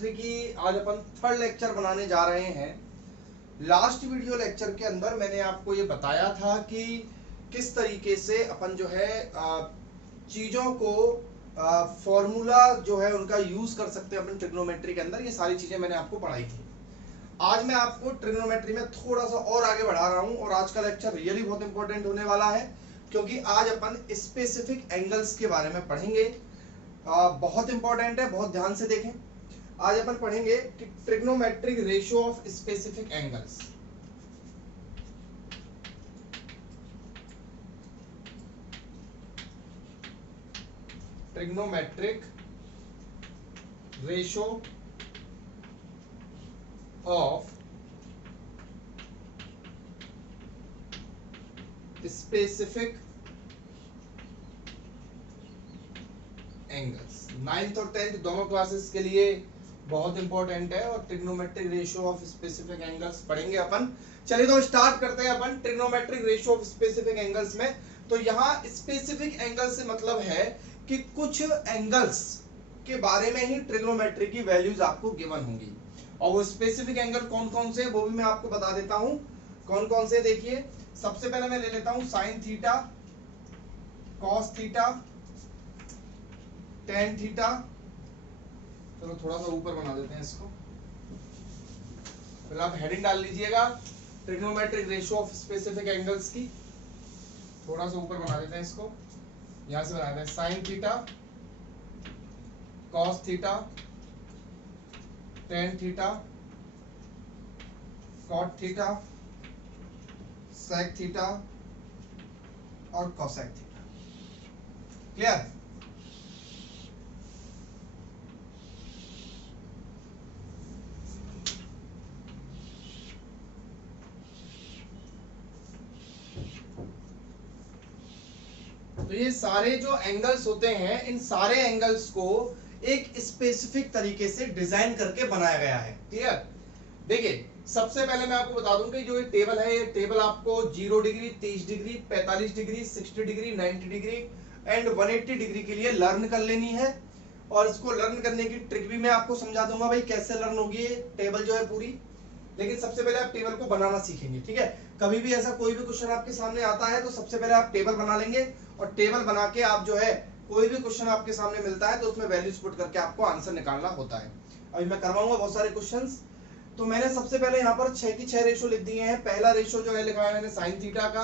Trigonometry की आज अपन third lecture बनाने जा रहे हैं। लास्ट वीडियो लेक्चर के अंदर मैंने आपको ये बताया था कि किस तरीके से अपन जो है चीजों को फॉर्मूला जो है उनका यूज कर सकते हैं अपन ट्रिग्नोमेट्री के अंदर। ये सारी चीजें मैंने आपको पढ़ाई थी। आज मैं आपको ट्रिग्नोमेट्री में थोड़ा सा और आगे बढ़ा रहा हूं और आज का लेक्चर रियली बहुत इंपॉर्टेंट होने वाला है, क्योंकि आज अपन स्पेसिफिक एंगल्स के बारे में पढ़ेंगे। बहुत इंपॉर्टेंट है, बहुत ध्यान से देखें। आज अपन पढ़ेंगे कि trigonometric ratio of specific angles. Trigonometric ratio of specific angles 9th और 10th दोनों क्लासेस के लिए बहुत इंपॉर्टेंट है और trigonometric ratio of specific angles पढ़ेंगे अपन। चलिए तो स्टार्ट करते हैं अपन trigonometric ratio of specific angles में। तो यहाँ स्पेसिफिक एंगल से मतलब है कि कुछ एंगल्स के बारे में ही ट्रिग्नोमेट्री की वैल्यूज आपको गिवन होंगी, और वो स्पेसिफिक एंगल कौन कौन से वो भी मैं आपको बता देता हूं कौन कौन से। देखिए, सबसे पहले मैं ले लेता हूं sign theta, cos theta, tan theta. चलो थोड़ा सा ऊपर बना देते हैं इसको, फिर आप हेडिंग डाल लीजिएगा trigonometric ratio of specific angles की। थोड़ा सा ऊपर बना देते हैं इसको, यहां से बनाते हैं sine theta, cos theta, tan theta, cot theta, sec theta और कोसेक थीटा। क्लियर? तो ये सारे जो एंगल्स होते हैं, इन सारे एंगल्स को एक स्पेसिफिक तरीके से डिजाइन करके बनाया गया है। क्लियर? देखिए, सबसे पहले मैं आपको बता दूं कि जो ये टेबल है, ये टेबल आपको 0 degree, 30 degree, 45 degree, 60 degree, 90 degree and 180 degree के लिए लर्न कर लेनी है। और इसको लर्न करने की ट्रिक भी मैं आपको समझा दूंगा भाई कैसे लर्न होगी ये टेबल जो है पूरी। लेकिन सबसे पहले आप टेबल को बनाना सीखेंगे। ठीक है? कभी भी ऐसा कोई भी क्वेश्चन आपके सामने आता है तो सबसे पहले आप टेबल बना लेंगे, और टेबल बना के आप जो है कोई भी क्वेश्चन आपके सामने मिलता है तो उसमें वैल्यूज पुट करके आपको आंसर निकालना होता है। अभी मैं करवाऊंगा बहुत सारे क्वेश्चंस। तो मैंने सबसे पहले यहाँ पर 6 की 6 रेशो लिख दिए हैं। पहला रेशो जो है लिखा है मैंने साइन थीटा का,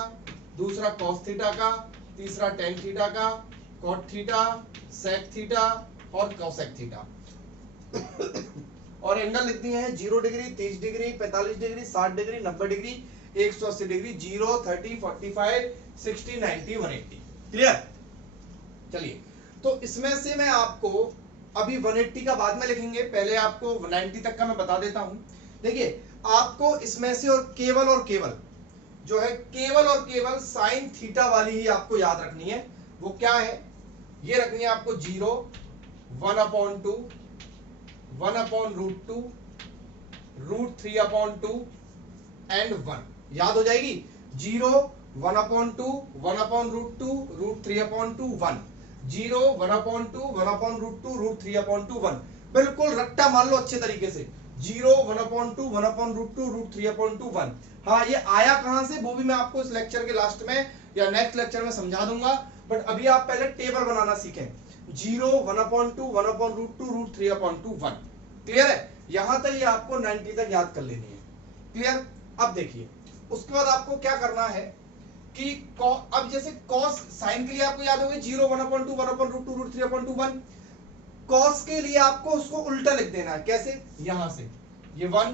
दूसरा कॉस थीटा का, तीसरा टेन थीटा का, कॉट थीटा, सेक थीटा और कोसेक थीटा। और एंगल लिख दिए हैं 0 degree, 30 degree, 45 degree, 60 degree, 90 degree, 180 degree, 0, 30, 45, 60, 90, 180। Clear? चलिए, तो इसमें से मैं आपको अभी 180 का बाद में लिखेंगे, पहले आपको 90 तक का मैं बता देता हूं। देखिए, आपको इसमें से और केवल जो है केवल साइन थीटा वाली ही आपको याद रखनी है। वो क्या है? ये रखनी है आपको 0, 1/2, 1/√2, √3/2 एंड 1। याद हो जाएगी? 0, 1/2, 1/√2, √3/2, 1। 0, 1/2, 1/√2, √3/2, 1। बिल्कुल रट्टा मान लो अच्छे तरीके से। 0, 1/2, 1/√2, √3/2, 1। हाँ, ये आया कहां से वो भी मैं आपको इस लेक्चर के लास्ट में या नेक्स्ट लेक्चर में समझा दूंगा, बट अभी आप पहले टेबल बनाना सीखें। 0, 1/2, 1/√2, √3/2, 1। क्लियर है? यहां तक ये आपको 90 तक याद कर लेनी है। क्लियर? अब देखिए, उसके बाद आपको क्या करना है कि अब जैसे कॉस, साइन के लिए आपको याद होगा 0, 1/2, 1/√2, √3/2, 1। कॉस के लिए आपको उसको उल्टा लिख देना है। कैसे? यहां से ये 1,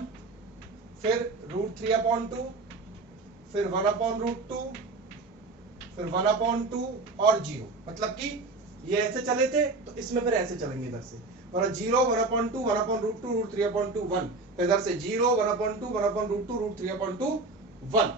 फिर √3/2, फिर 1/√2, फिर 1/2 और 0। मतलब कि ये ऐसे चले थे तो इसमें फिर ऐसे चलेंगे इधर से। 0, 1/2, 1/√2, √3/2, 1। फिर इधर से 0, 1/2, 1/√2, √3/2, 1।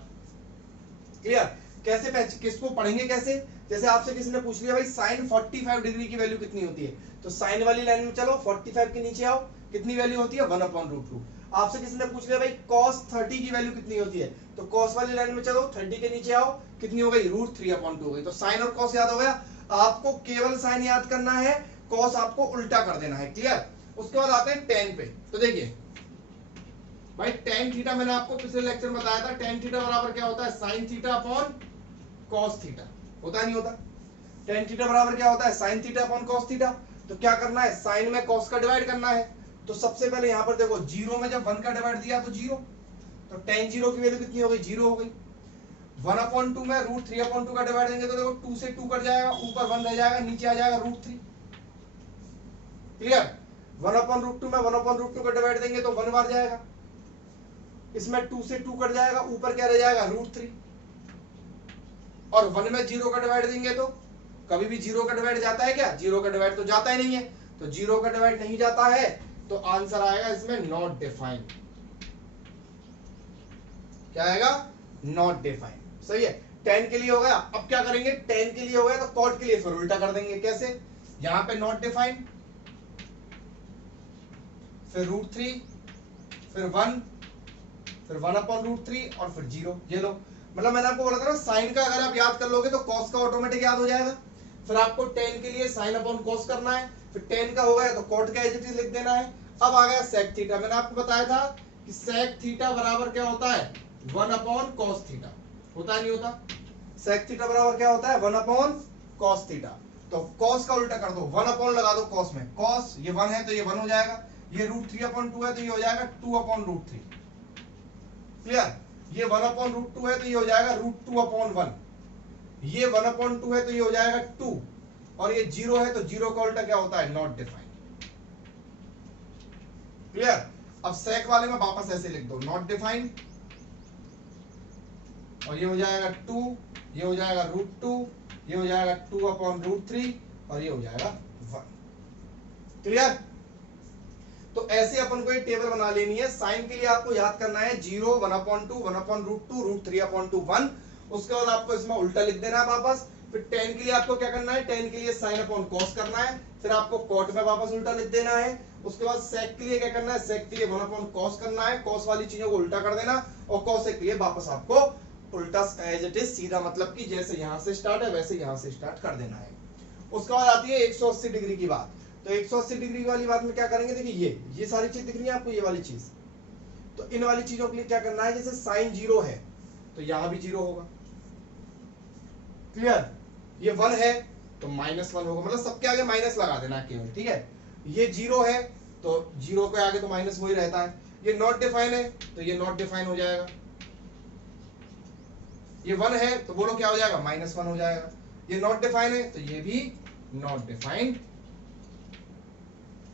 क्लियर? कैसे किसको पढ़ेंगे कैसे? जैसे आपसे किसी ने पूछ लिया भाई साइन 45 डिग्री की वैल्यू कितनी होती है, तो साइन वाली लाइन में चलो, 45 के नीचे आओ, कितनी वैल्यू होती है? 1/√2। आपसे किसी ने पूछ लिया भाई cos 30 की वैल्यू कितनी होती है, तो cos वाली लाइन में चलो, 30 के नीचे आओ, कितनी हो गई? √3/2 हो गई। तो साइन और cos याद हो गया। आपको केवल साइन याद करना है, cos आपको उल्टा कर देना है। क्लियर? उसके बाद आते हैं टेन पे। तो देखिए भाई टेन थीटा मैंने आपको पिछले लेक्चर में बताया था, टेन थीटा बराबर क्या होता है, sine theta upon cos theta, होता नहीं होता। टेन थीटा बराबर क्या होता है, sine theta upon cos theta. तो क्या करना है, साइन में कॉस का डिवाइड करना है। तो सबसे पहले यहां पर देखो जीरो में जब 1 का डिवाइड दिया तो जीरो, तो टेन जीरो की वैल्यू कितनी हो गई, जीरो हो गई। 1/2 में √3/2 का डिवाइड देंगे तो देखो 2 से 2 कट जाएगा, ऊपर 1 रह जाएगा, नीचे आ जाएगा √3। क्लियर। 1/√2 में 1/√2 का डिवाइड देंगे तो 1 बार जाएगा, इसमें 2 से 2 कट जाएगा, ऊपर क्या रह जाएगा √3। और 1 में 0 का डिवाइड देंगे तो कभी भी 0 का डिवाइड जाता है क्या, 0 का डिवाइड तो जाता ही नहीं है। तो 0 का डिवाइड नहीं जाता है तो आंसर आएगा इसमें नॉट डिफाइंड। क्या आएगा, नॉट डिफाइंड। सही है, 10 के लिए हो गया। अब क्या करेंगे, 10 के लिए हो गया तो कॉट के लिए फिर उल्टा कर देंगे। कैसे, यहां पे नॉट डिफाइंड, फिर √3, फिर 1, फिर 1/√3 और फिर 0। ये लो, मतलब मैंने आपको बोला था ना साइन का अगर आप याद कर लोगे तो कॉस का ऑटोमेटिक याद हो जाएगा। फिर आपको 10 के लिए साइन अपॉन कॉस करना है, फिर 10 का हो गया तो कॉट का एज इट इज लिख देना है। अब आ गया सेक थीटा। मैंने आपको बताया था कि सेक थीटा बराबर क्या होता है, 1/cos थीटा, होता नहीं होता। सेक थीटा बराबर क्या होता है, 1/cos थीटा। तो cos का उल्टा कर दो, 1 लगा दो cos में, cos ये 1 है तो ये 1 हो जाएगा, ये √3/2 है तो ये हो जाएगा 2/√3। क्लियर। ये 1/√2 है तो ये हो जाएगा √2/1, ये 1/2 है तो ये हो जाएगा 2, और ये 0 है तो 0 का उल्टा क्या होता है, नॉट डिफाइंड। क्लियर। अब सेक वाले में वापस ऐसे लिख दो, नॉट डिफाइंड, और ये हो जाएगा 2, ये हो जाएगा √2, ये हो जाएगा 2/√3 और ये हो जाएगा 1। क्लियर। तो ऐसे अपन को ये टेबल बना लेनी है। साइन के लिए आपको याद करना है 0, 1/2, 1/√2, √3/1। उसके बाद आपको इसमें उल्टा लिख देना है वापस। फिर 10 के लिए आपको क्या करना है, 10 के लिए साइन अपॉन कॉस करना है, फिर आपको कॉट में वापस उल्टा लिख देना है। उसके बाद सेक के लिए क्या करना है, सेक के लिए 1/cos करना है, कॉस वाली चीजों को उल्टा कर देना, और कॉस के लिए वापस आपको उल्टा एज इट इज सीधा, मतलब कि जैसे यहां से स्टार्ट है वैसे यहां से स्टार्ट कर देना है। उसके बाद आती है 180 डिग्री की बात। तो 180 डिग्री वाली बात में क्या करेंगे, देखिए ये सारी चीज दिख रही है आपको, ये वाली चीज। तो इन वाली चीजों के लिए क्या करना है, जैसे साइन 0 है तो यहां भी 0 होगा। क्लियर। ये 1 है तो -1 होगा, मतलब सबके आगे माइनस लगा देना केवल, ठीक है। ये 0 है तो 0 के आगे तो माइनस वही रहता है। ये नॉट डिफाइन है तो ये नॉट डिफाइन हो जाएगा। ये 1 है तो बोलो क्या हो जाएगा, -1 हो जाएगा। ये नॉट डिफाइन है तो ये भी नॉट डिफाइंड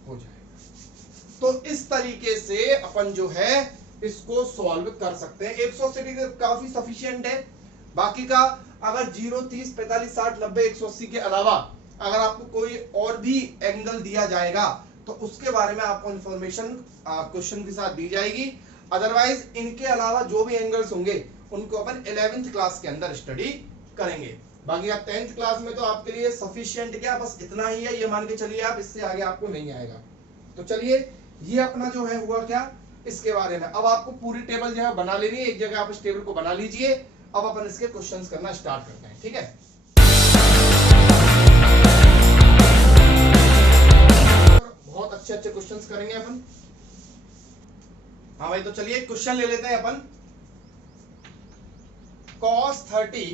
हो जाएगा। तो इस तरीके से अपन जो है इसको सॉल्व कर सकते हैं। 180 डिग्री काफी सफिशिएंट है। बाकी का अगर 0, 30, 45, 60, 90, 180 के अलावा अगर आपको कोई और भी एंगल दिया जाएगा तो उसके बारे में आपको इंफॉर्मेशन क्वेश्चन के साथ दी जाएगी। अदरवाइज इनके अलावा जो भी एंगल्स होंगे उनको अपन 11th क्लास के अंदर स्टडी करेंगे। बाकी आप 10th क्लास में तो आपके लिए सफिशिएंट क्या, बस इतना ही है, ये मान के चलिए आप, इससे आगे आपको नहीं आएगा। तो चलिए ये अपना जो है हुआ क्या इसके बारे में। अब आपको पूरी टेबल जो है बना लेनी है, एक जगह आप इस टेबल को बना लीजिए। अब अपन इसके क्वेश्चंस करना स्टार्ट करते हैं, ठीक है। बहुत अच्छे अच्छे क्वेश्चंस करेंगे अपन। हाँ भाई, तो चलिए क्वेश्चन ले लेते हैं अपन। cos 30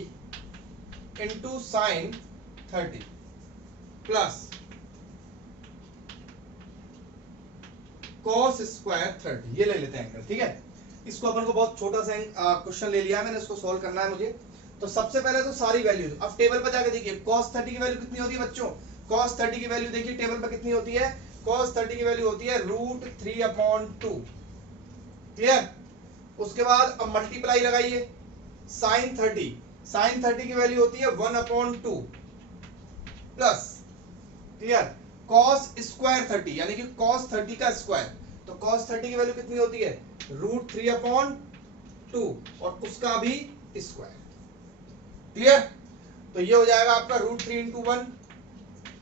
into sin 30 plus cos square 30, ये ले लेते हैं एंगल, ठीक है। इसको अपन को बहुत छोटा सा क्वेश्चन ले लिया मैंने, इसको सॉल्व करना है मुझे। तो सबसे पहले तो सारी वैल्यूज अब टेबल पर जाके देखिए। cos 30 की वैल्यू कितनी होती है बच्चों, cos 30 की वैल्यू देखिए टेबल पर कितनी होती है। cos 30 की वैल्यू होती है √3/2। क्लियर। उसके बाद अब मल्टीप्लाई लगाइए sin 30 की वैल्यू होती है 1/2 प्लस, क्लियर, cos स्क्वायर 30 यानी कि cos 30 का स्क्वायर। तो cos 30 की वैल्यू कितनी होती है √3/2 और उसका भी स्क्वायर। क्लियर। तो ये हो जाएगा आपका √3 × 1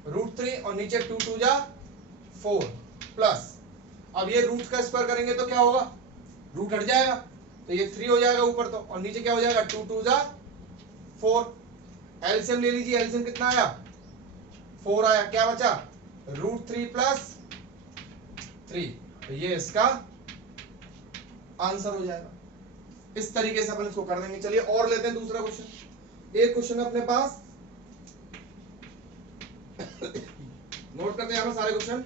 √3 और नीचे 2 2 जा 4 प्लस, अब ये रूट का स्क्वायर करेंगे तो क्या होगा, रूट हट जाएगा तो ये 3 हो जाएगा ऊपर तो, और नीचे क्या हो जाएगा 2 2 जा 4। एलसीएम ले लीजिए, एलसीएम कितना आया 4 आया, क्या बचा √3 प्लस 3, तो ये इसका आंसर हो जाएगा। इस तरीके से अपन इसको कर देंगे। चलिए और लेते हैं दूसरा क्वेश्चन। एक क्वेश्चन है अपने पास, नोट करते हैं यहाँ पर सारे question.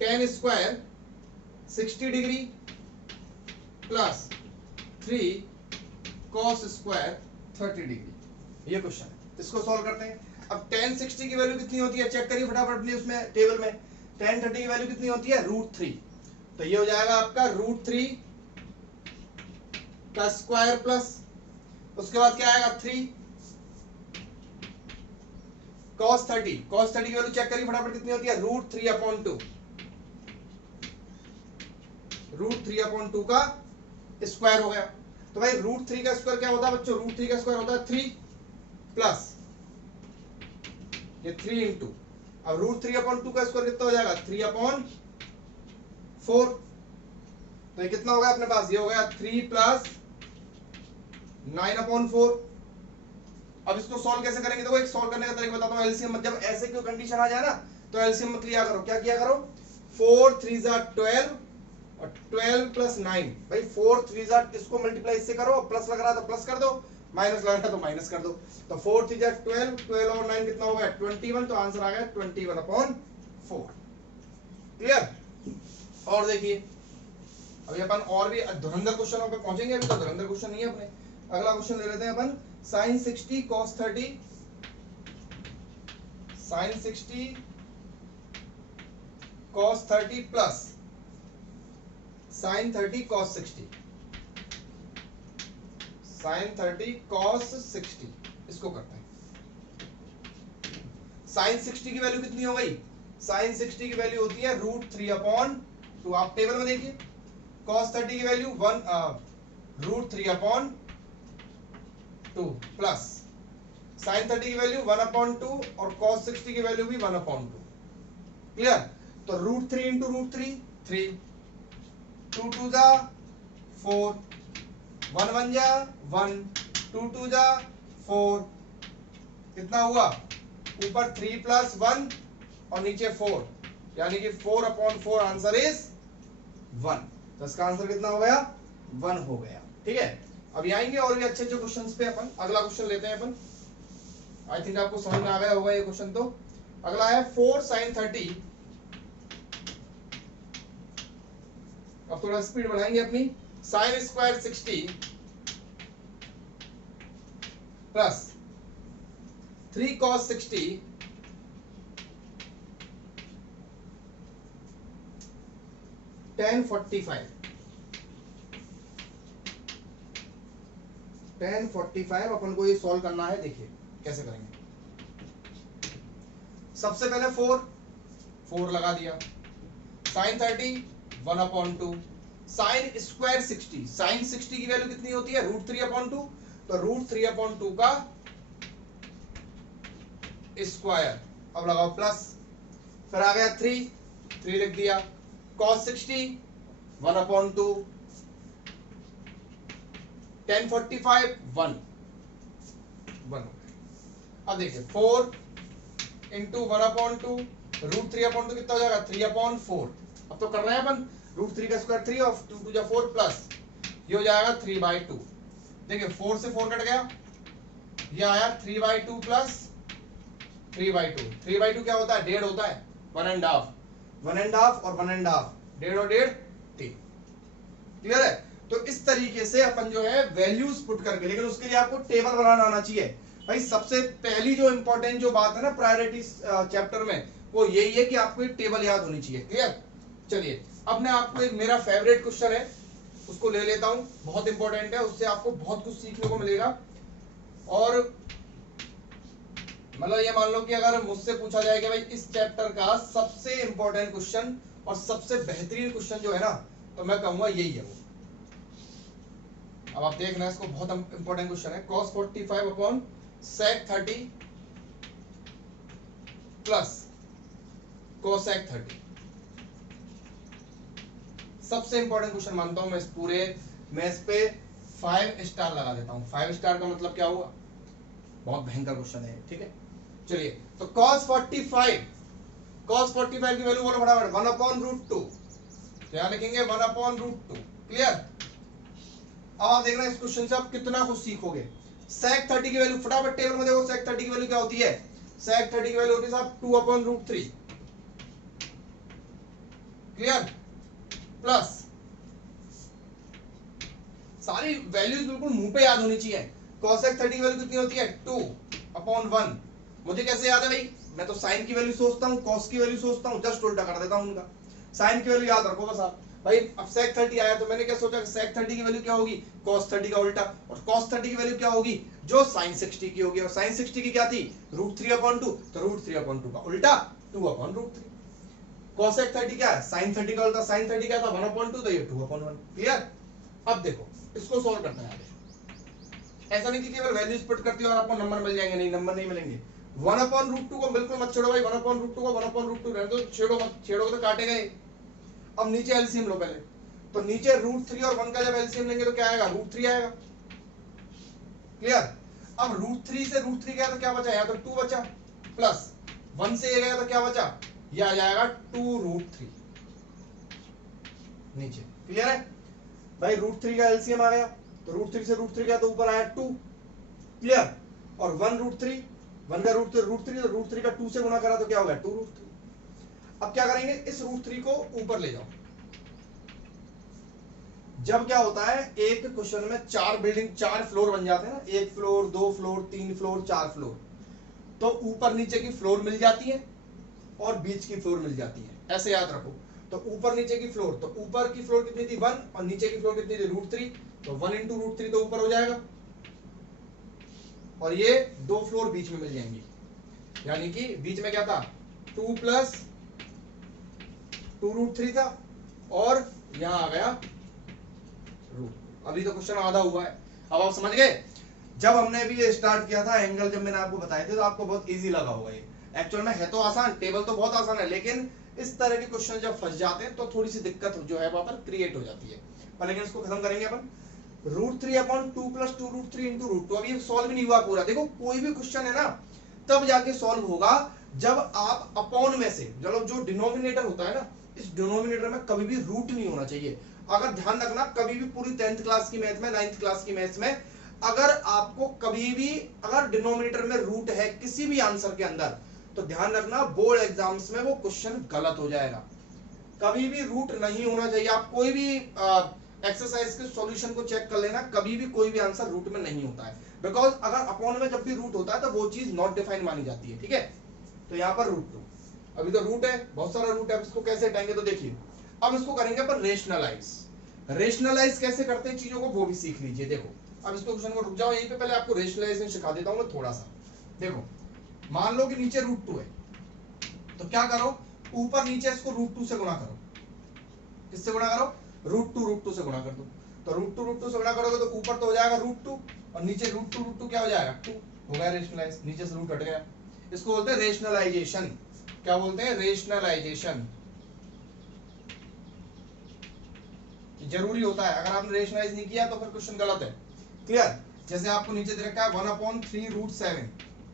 tan square 60 degree plus 3 cos square 30 degree, ये क्वेश्चन है, इसको सॉल्व करते हैं। अब tan 60 की वैल्यू कितनी होती है, चेक करिए फटाफट अपनी उसमें टेबल में। tan 30 की वैल्यू कितनी होती है, √3, तो ये हो जाएगा आपका √3 का स्क्वायर प्लस, उसके बाद क्या आएगा 3 cos 30, cos 30 की वैल्यू चेक करिए फटाफट कितनी होती है, √3/2, √3/2 का स्क्वायर हो गया। तो भाई √3 का स्क्वायर क्या होता है बच्चों, √3 का स्क्वायर होता है 3 प्लस ये 3 इंटू, अब √3/2 का स्क्वायर कितना हो जाएगा, 3/4, तो ये कितना हो गया अपने पास, ये हो गया 3 प्लस 9/4। अब इसको सॉल्व कैसे करेंगे, देखो एक सॉल्व करने का तरीका बताता हूं। एलसीएम जब ऐसे कोई कंडीशन आ जाए ना, तो एलसीएम मत लिया करो। क्या किया करो, 4 3 12 और 12 प्लस 9, भाई 4 3 इसको मल्टीप्लाई इससे करो, प्लस लग रहा है तो प्लस कर दो, माइनस लग रहा है तो माइनस कर दो। तो 4 3 12, 12 और 9 कितना हो गया 21, तो आंसर आ गया 21/4। क्लियर। और देखिए अभी अपन और भी धुरंधर क्वेश्चनों पे पहुंचेंगे, अभी तो धुरंधर क्वेश्चन नहीं है अपने। अगला क्वेश्चन ले लेते हैं अपन, sin 60 cos 30, sin 60 cos 30 plus sin 30 cos 60, sin 30 cos 60, इसको करते हैं। sin 60 की वैल्यू कितनी हो गई, sin 60 की वैल्यू होती है √3/2, आप टेबल में देखिए। cos 30 की वैल्यू √3/2 प्लस sin 30 की वैल्यू 1/2 और cos 60 की वैल्यू भी 1/2। क्लियर। तो √3 इंटू √3 3, 2 2 जा 4, 1 1 जा 1, 2 2 जा 4, कितना हुआ, ऊपर 3 प्लस 1 और नीचे 4, यानी कि 4/4, आंसर इज 1। तो इसका आंसर कितना हो गया, 1 हो गया। ठीक है, अब आएंगे और भी अच्छे अच्छे क्वेश्चंस पे अपन। अगला क्वेश्चन लेते हैं अपन, आई थिंक आपको समझ में आ गया होगा ये क्वेश्चन। तो अगला है 4 sin 30, अब थोड़ा स्पीड बढ़ाएंगे अपनी, sin square 60 plus 3 cos 60 tan 45, tan 45 अपन को ये सॉल्व करना है। देखिए कैसे करेंगे, सबसे पहले 4 लगा दिया, sin 30 1/2, sin स्क्वायर 60, sin 60 की वैल्यू कितनी होती है, √3/2, तो √3/2 का स्क्वायर, अब लगाओ प्लस, फिर आ गया 3 लिख दिया, cos 60 1/2, tan 45 1। अब देखिए 4 इंटू 1/2, √3/2 कितना हो जाएगा 3/4। अब तो कर रहे हैं अपन, √3 का स्क्वायर 3 और 2 2 4 प्लस, ये हो जाएगा 3/2। देखिए 4 से 4 कट गया, ये आया 3/2 प्लस 3/2। 3/2 क्या होता है, 1.5 होता है, 1.5, 1.5 और 1.5, 1.5 और 1.5 3। क्लियर है। तो इस तरीके से अपन जो है वैल्यूज पुट करके, लेकिन उसके लिए आपको टेबल बनाना आना चाहिए। भाई सबसे पहली जो इंपॉर्टेंट जो बात है ना प्रायोरिटी चैप्टर में, वो यही है कि आपको एक टेबल याद होनी चाहिए। क्लियर। चलिए अब मैं आपको एक मेरा फेवरेट क्वेश्चन है उसको ले लेता हूं, बहुत इंपॉर्टेंट है, उससे आपको बहुत कुछ सीखने को मिलेगा। और मतलब ये मान लो कि अगर मुझसे पूछा जाए कि भाई इस चैप्टर का सबसे इंपॉर्टेंट क्वेश्चन और सबसे बेहतरीन क्वेश्चन जो है ना, तो मैं कहूंगा यही है वो। अब आप देखना इसको, बहुत इंपॉर्टेंट क्वेश्चन है, cos 45/sec 30 प्लस cosec 30, सबसे इंपॉर्टेंट क्वेश्चन मानता हूं मैं इस पूरे, मैं इस पे 5 स्टार लगा देता हूं। 5 स्टार का मतलब क्या हुआ, बहुत भयंकर क्वेश्चन है। ठीक है, चलिए तो cos 45 की वैल्यू बोलो फटाफट, 1/√2, तो यहाँ लिखेंगे 1/√2। क्लियर। अब आप देख रहे हैं इस क्वेश्चन से आप कितना कुछ सीखोगे। sec 30 की वैल्यू फटाफट टेबल में देखो, sec 30 की वैल्यू क्या होती है। sec 30 की वैल्यू होती है साहब 2/√3। क्लियर। प्लस सारी वैल्यूज बिल्कुल मुंह पे याद होनी चाहिए। cosec 30 की वैल्यू कितनी होती है 2/1। मुझे कैसे याद है भाई, मैं तो साइन की वैल्यू सोचता हूँ, cos की वैल्यू सोचता हूँ, जस्ट उल्टा कर देता हूँ उनका। साइन की वैल्यू याद रखो बस आप भाई। अब sec 30 आया तो मैंने क्या सोचा sec 30 की वैल्यू क्या होगी cos 30 का उल्टा, और cos 30 की वैल्यू क्या होगी जो sin 60 की होगी, और sin 60 की क्या थी √3/2, तो √3/2 का उल्टा 2/√3। cosec 30 क्या है sin 30 का उल्टा, sin 30 क्या था 1/2, तो ये 2/1। क्लियर। अब देखो इसको सोल्व करना है। ऐसा नहीं कि केवल वैल्यूज पुट करती हो और आपको नंबर मिल जाएंगे, नहीं नंबर नहीं मिलेंगे। 1/√2 को बिल्कुल मत छोड़ो भाई, 1/√2 को 1/√2 रहने दो, छेड़ो मत, छेड़ोगे तो काटे गए। अब नीचे एलसीएम लो पहले, तो नीचे √3 और 1 का जब एलसीएम लेंगे तो क्या आएगा √3 आएगा। क्लियर। अब √3 से √3 गया तो क्या बचा, या तो 2 बचा, प्लस 1 से ये गया तो क्या बचा, ये आ जाएगा 2√3 नीचे। क्लियर है भाई, √3 का एलसीएम आ गया तो √3 से √3 गया तो ऊपर आया 2। क्लियर। और 1√3, 1 का √3 तो √3 का 2 से गुणा करा तो क्या हो गया 2√3। अब क्या करेंगे, इस √3 को ऊपर ले जाओ। जब क्या होता है एक क्वेश्चन में 4 फ्लोर बन जाते हैं ना, 1 फ्लोर 2 फ्लोर 3 फ्लोर 4 फ्लोर, तो ऊपर नीचे की फ्लोर मिल जाती है और बीच की फ्लोर मिल जाती है, ऐसे याद रखो। तो ऊपर नीचे की फ्लोर, तो ऊपर की फ्लोर कितनी थी 1 और नीचे की फ्लोर कितनी थी √3, तो 1 × √3 तो ऊपर हो जाएगा, और ये 2 फ्लोर बीच में मिल जाएंगी, यानी कि बीच में क्या था 2 + 2√3 था, और यहां आ गया √2। अभी तो क्वेश्चन आधा हुआ है। अब आप समझ गए। जब हमने अभी ये स्टार्ट किया था एंगल, जब मैंने आपको बताए थे तो आपको बहुत इजी लगा होगा। ये एक्चुअल में है तो आसान, टेबल तो बहुत आसान है, लेकिन इस तरह के क्वेश्चन जब फंस जाते हैं तो थोड़ी सी दिक्कत जो है वहां पर क्रिएट हो जाती है। पर लेकिन इसको खत्म करेंगे अपन। √3/2 + 2√3 × √2। अब ये सॉल्व नहीं हुआ पूरा। देखो कोई भी क्वेश्चन है ना तब जाके सॉल्व होगा जब आप अपॉन में से, चलो जो डिनोमिनेटर होता है ना, इस डिनोमिनेटर में कभी भी रूट नहीं होना चाहिए। अगर ध्यान रखना, कभी भी पूरी 10th क्लास की मैथ में, 9th क्लास की मैथ में, अगर आपको कभी भी अगर डिनोमिनेटर में रूट है किसी भी आंसर के अंदर, तो ध्यान रखना बोर्ड एग्जाम्स में वो क्वेश्चन गलत हो जाएगा। कभी भी रूट नहीं होना चाहिए। आप कोई भी एक्सरसाइज के सॉल्यूशन को चेक कर लेना, कभी भी कोई भी आंसर रूट में नहीं होता है, बिकॉज अगर अपॉन में जब भी रूट होता है तो वो चीज नॉट डिफाइन मानी जाती है। ठीक है, तो यहाँ पर √2, अभी तो रूट है, बहुत सारा रूट है, इसको कैसे हटाएंगे तो देखिए। अब इसको करेंगे अपन रेशनलाइज। रेशनलाइज कैसे करते हैं चीजों को वो भी सीख लीजिए। देखो अब इसको क्वेश्चन को रुक जाओ यहीं पे, पहले आपको रेशनलाइजेशन सिखा देता हूं मैं थोड़ा सा। देखो मान लो कि नीचे √2 है, तो क्या करो, ऊपर नीचे इसको √2 से गुणा करो। किससे गुणा करो, √2 से गुणा कर दो। तो √2 से गुणा करोगे तो ऊपर तो हो जाएगा √2 और नीचे √2 क्या हो जाएगा 2, हो गया रेशनलाइज, नीचे से रूट हट गया। इसको बोलते हैं रेशनलाइजेशन। क्या बोलते हैं, रेशनलाइजेशन। जरूरी होता है, अगर आपने रेशनलाइज नहीं किया तो फिर क्वेश्चन गलत है। क्लियर। जैसे आपको नीचे दे रखा है 1/3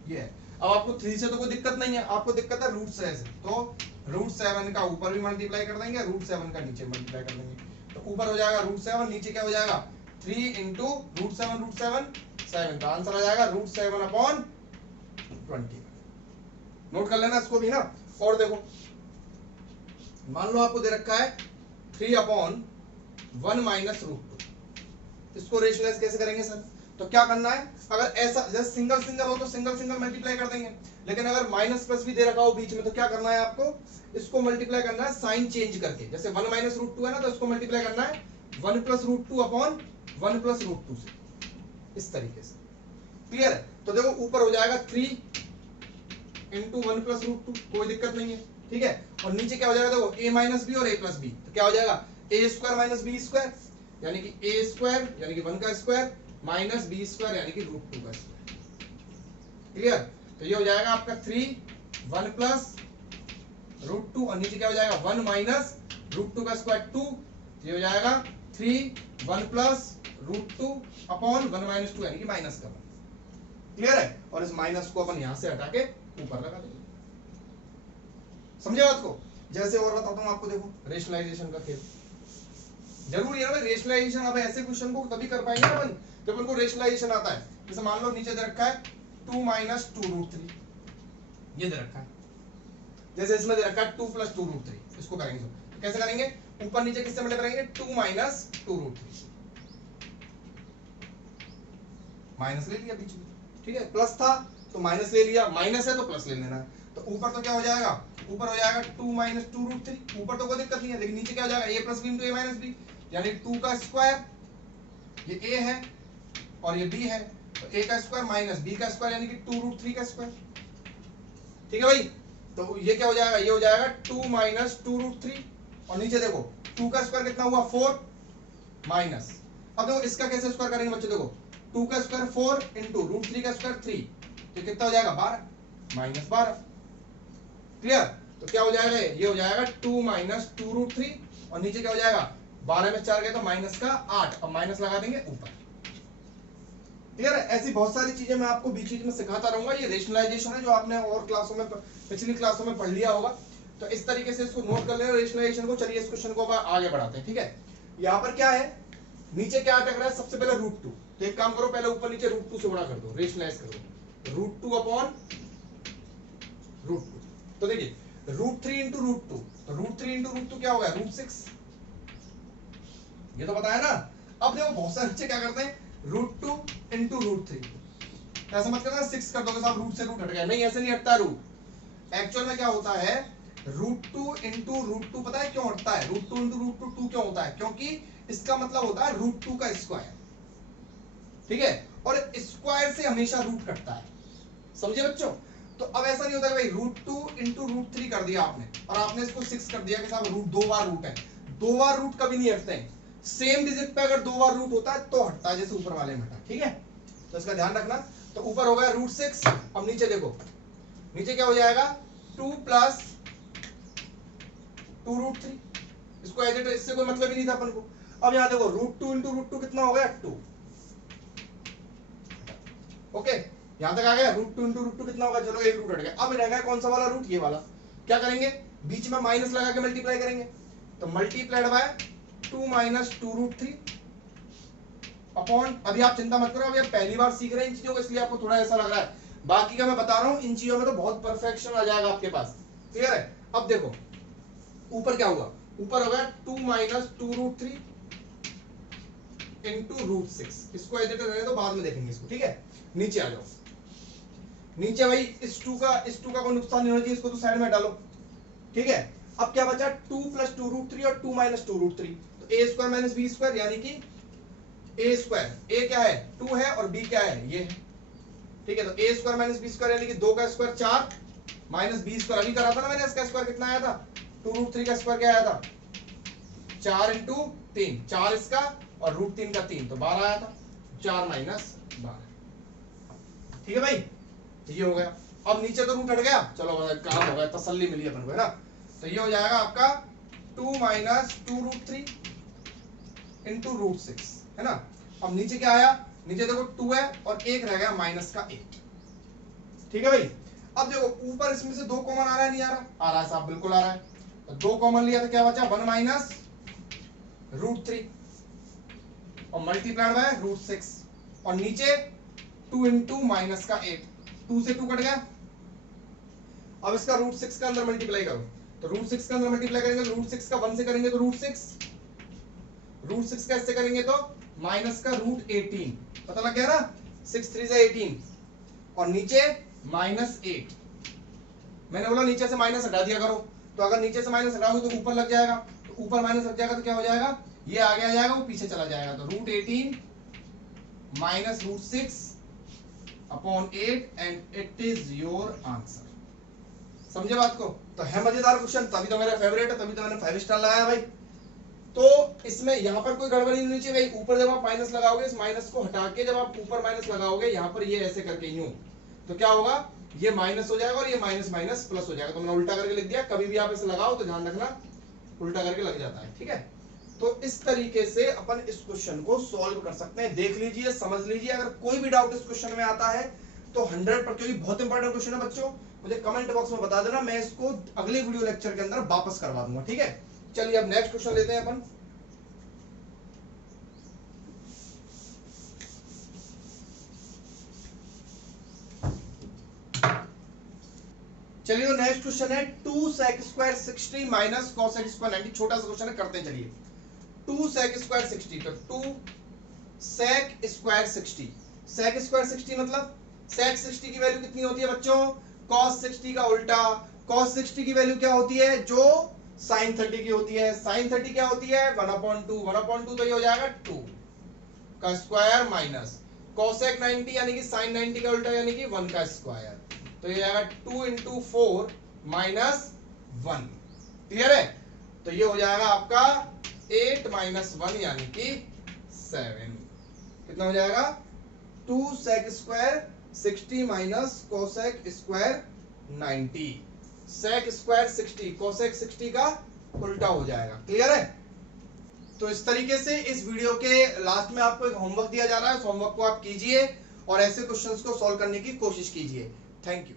ये है। अब आपको 3 से तो कोई दिक्कत नहीं है, आपको दिक्कत है √7 से, तो √7 का ऊपर भी मल्टीप्लाई कर देंगे, √7 का नीचे मल्टीप्लाई कर देंगे, तो ऊपर हो जाएगा √7, नीचे क्या हो जाएगा 3 × √7, 7 का आंसर आ जाएगा √7/20। नोट कर लेना इसको भी ना। और देखो मान लो आपको दे रखा है 3/1 - √2, इसको रेशनलाइज कैसे करेंगे सर, तो क्या करना है, अगर ऐसा जैसे सिंगल सिंगल हो तो सिंगल सिंगल मल्टीप्लाई कर देंगे, लेकिन अगर माइनस प्लस भी दे रखा हो बीच में तो क्या करना है आपको, इसको मल्टीप्लाई करना है साइन चेंज करके। जैसे 1 - √2 है ना, तो इसको मल्टीप्लाई करना है 1 + √2/1 + √2 से, इस तरीके से। क्लियर है। तो देखो ऊपर हो जाएगा 3 × 1 + √2, कोई दिक्कत नहीं है। ठीक है, और नीचे क्या हो जाएगा, देखो a - b और a + b, तो क्या हो जाएगा a² - b², यानी कि a² यानी कि 1 का स्क्वायर माइनस b² यानी कि √2 का स्क्वायर। क्लियर। तो ये हो जाएगा आपका 3 1 + √2 और नीचे क्या हो जाएगा 1 - √2 का स्क्वायर 2, ये हो जाएगा 3 1 + √2/1 - 2 यानी कि माइनस का 1। क्लियर है। और इस माइनस को अपन यहां से हटा के ऊपर लगा देंगे। समझे बात को। जैसे और बताता हूं आपको, देखो रेशनलाइजेशन का खेल। जरूरी है ना रेशनलाइजेशन। अब ऐसे क्वेश्चन को तभी कर पाएंगे अपन जब अपन को रेशनलाइजेशन आता है। जैसे मान लो नीचे दे रखा है 2 माइनस 2 रूट 3, ये दे रखा है। जैसे इसमें दे रखा है 2 प्लस 2 रूट 3, इसको करेंगे तो कैसे करेंगे, ऊपर नीचे किससे मल्टीप्लाई करेंगे, 2 माइनस 2 रूट 3, माइनस ले लिया बीच में, ठीक है, प्लस था तो माइनस ले लिया, माइनस है तो प्लस ले लेना है। तो ऊपर तो क्या हो जाएगा, ऊपर हो जाएगा 2 माइनस 2 रूट 3, ऊपर तो कोई दिक्कत नहीं है, लेकिन नीचे क्या हो जाएगा, a plus B into A minus B, यानी 2 का स्क्वायर, ये a है और ये b है, तो a का स्क्वायर माइनस b का स्क्वायर यानी कि 2 रूट 3 का स्क्वायर। ठीक है भाई, तो ये क्या हो जाएगा, ये हो जाएगा 2 माइनस 2 रूट 3, और नीचे देखो 2 का स्क्वायर कितना हुआ 4 माइनस, अब देखो इसका कैसे स्क्वायर करेंगे बच्चों, देखो 2 का स्क्वायर 4 इंटू रूट 3 का स्क्वायर 3, तो कितना हो जाएगा 12 माइनस 12। क्लियर, तो क्या हो जाएगा, ये हो जाएगा 2 माइनस 2 रूट 3, और नीचे क्या हो जाएगा 12 में 4 गए तो माइनस का 8, अब माइनस लगा देंगे ऊपर। क्लियर है, ऐसी बहुत सारी चीजें मैं आपको बीच बीच में सिखाता रहूंगा। ये रेशनलाइजेशन है जो आपने और क्लासों में पिछली क्लासों में पढ़ लिया होगा, तो इस तरीके से इसको नोट कर लेना रेशनलाइजेशन को। चलिए इस क्वेश्चन को आगे बढ़ाते हैं। ठीक है, यहाँ पर क्या है, नीचे क्या अटक रहा है, सबसे पहले रूट 2, तो एक काम करो पहले ऊपर नीचे रूट 2 से गुणा कर दो, रेशनलाइज कर दो, रूट 2 अपॉन रूट 2, तो देखिए रूट 3 इंटू रूट 2, तो रूट 3 इंटू रूट 2 क्या होगा, रूट 6, ये तो बताया ना। अब देखो बहुत सारे बच्चे क्या करते हैं, रूट 2 इंटू रूट 3, ऐसा मत करना 6 कर दोगे साहब रूट से रूट हट गया, नहीं ऐसे नहीं हटता रूट। एक्चुअल में क्या होता है, रूट 2 इंटू रूट 2 पता है क्यों हटता है, रूट 2 इंटू रूट 2 क्यों होता है, क्योंकि इसका मतलब होता है रूट 2 का स्क्वायर, ठीक है, और स्क्वायर से हमेशा रूट कटता है, समझे बच्चों। तो अब ऐसा नहीं होता कि भाई रूट 2 इंटू रूट 3 कर दिया आपने और आपने इसको 6 कर दिया कि साहब रूट 2 बार रूट है, 2 बार रूट कभी नहीं हटते हैं, सेम डिजिट पे अगर 2 बार रूट होता है तो हटता है, जैसे ऊपर वाले में हटा, ठीक है, तो इसका ध्यान रखना। तो ऊपर हो गया रूट 6, अब नीचे देखो, नीचे क्या हो जाएगा 2 प्लस 2 रूट 3, इसको एज इट, इससे कोई मतलब ही नहीं था अपन को। अब यहां देखो रूट 2 इंटू रूट 2 कितना हो गया 2, ओके, यहां तक आ गया, रूट 2 इंटू रूट 2 कितना होगा, चलो एक रूट हट गया। अब रह गया कौन सा वाला रूट, ये वाला, क्या करेंगे, बीच में माइनस लगा के मल्टीप्लाई करेंगे, तो multiplied by 2 minus 2 root 3 upon, अभी आप चिंता मत करो, अभी आप पहली बार सीख रहे हैं इन चीजों को, इसलिए आपको थोड़ा ऐसा लग रहा है, बाकी का मैं बता रहा हूं, इन चीजों में तो बहुत परफेक्शन आ जाएगा आपके पास। क्लियर है, अब देखो ऊपर क्या हुआ, ऊपर हो गया 2 माइनस 2 रूट 3 इंटू रूट 6, इसको एडिट करने तो बाद में देखेंगे इसको, ठीक है। नीचे आ जाओ, नीचे भाई इस 2 का कोई नुकसान नहीं होना चाहिए, इसको तो साइड में डालो, ठीक है। अब क्या बचा 2 प्लस 2 रूट 3 और 2 माइनस 2 रूट 3, तो ए स्क्वायर माइनस बी स्क्वायर यानी कि ए स्क्वायर, ए क्या है 2 है और बी क्या है ये है, ठीक है, तो ए स्क्वायर माइनस बी स्क्वायर यानी कि 2 का स्क्वायर 4 माइनस बी स्क्वायर, अभी करा था ना मैंने, इसका स्क्वायर कितना आया था 2 रूट 3 का स्क्वायर क्या आया था 4 इंटू 3, 4 इसका और रूट 3 का 3, तो 12 आया था, 4 माइनस 12, ठीक है भाई, ये हो गया। अब नीचे तो रूट हट गया, चलो काम हो गया, तसल्ली मिली अपन को, है ना। तो ये हो जाएगा आपका 2 माइनस 2 रूट 3 इंटू रूट 6, है ना। अब नीचे क्या आया, नीचे देखो 2 है और एक रह गया माइनस का 1, ठीक है भाई। अब देखो ऊपर इसमें से 2 कॉमन आ रहा है, नहीं आ रहा, आ रहा है साहब, बिल्कुल आ रहा है, तो 2 कॉमन लिया तो क्या बचा 1 माइनस रूट 3 और मल्टीप्लाइड बाय रूट 6, और नीचे 2 इंटू माइनस का 8, 2 से 2 कट गया। अब इसका रूट 6 का अंदर मल्टीप्लाई करो, तो रूट 6 का अंदर मल्टीप्लाई करेंगे तो रूट 6 का 1 से करेंगे तो रूट 6, रूट 6 का इससे करेंगे तो माइनस का रूट 18, पता लग गया ना, 6 3 से 18, और नीचे माइनस 8, मैंने बोला नीचे से माइनस हटा दिया करो, तो अगर नीचे से माइनस हटाओगे तो ऊपर लग जाएगा, तो ऊपर माइनस लग जाएगा तो क्या हो जाएगा, ये आगे आ जाएगा, वो पीछे चला जाएगा, तो root 18 minus root 6 upon 8 and it is your answer. समझे बात को, तो है मजेदार क्वेश्चन, तभी तो मेरा फेवरेट है, तभी तो मैंने 5 स्टार लगाया भाई। तो इसमें यहाँ पर कोई गड़बड़ी नहीं चाहिए भाई, ऊपर जब आप माइनस लगाओगे, इस माइनस को हटा के जब आप ऊपर माइनस लगाओगे, यहाँ पर ये ऐसे करके यूं, तो क्या होगा, ये माइनस हो जाएगा और ये माइनस माइनस प्लस हो जाएगा, तो मैंने उल्टा करके लिख दिया, कभी भी आप इसे लगाओ तो ध्यान रखना उल्टा करके लग जाता है, ठीक है। तो इस तरीके से अपन इस क्वेश्चन को सॉल्व कर सकते हैं, देख लीजिए, समझ लीजिए, अगर कोई भी डाउट इस क्वेश्चन में आता है तो 100%, क्योंकि बहुत इंपॉर्टेंट क्वेश्चन है बच्चों, मुझे कमेंट बॉक्स में बता देना, मैं इसको अगले वीडियो लेक्चर के अंदर वापस करवा दूंगा, ठीक है। चलिए अब नेक्स्ट क्वेश्चन लेते हैं अपन। चलिए तो नेक्स्ट क्वेश्चन है 2 sec square 60 minus cos square 90। छोटा सा क्वेश्चन है, करते हैं। चलिए 2 sec स्क्वायर 60, तो 2 sec स्क्वायर 60, sec स्क्वायर 60 मतलब sec 60 की वैल्यू कितनी होती है बच्चों? cos 60 का उल्टा। cos 60 की वैल्यू क्या होती है? जो sin 30 की होती है। sin 30 क्या होती है? 1/2। 1/2 तो ये हो जाएगा 2 का स्क्वायर माइनस cosec 90 यानी कि sin 90 का उल्टा यानी कि 1 का स्क्वायर, तो ये आएगा 2 into 4 माइनस 1। क्लियर है? तो ये हो जाएगा आपका 8 माइनस 1 यानी कि 7। कितना हो जाएगा? 2 sec square 60 minus cosec square 90। sec square 60 cosec 60 का उल्टा हो जाएगा। क्लियर है? तो इस तरीके से इस वीडियो के लास्ट में आपको एक होमवर्क दिया जा रहा है, उस होमवर्क को आप कीजिए और ऐसे क्वेश्चंस को सॉल्व करने की कोशिश कीजिए। Thank you.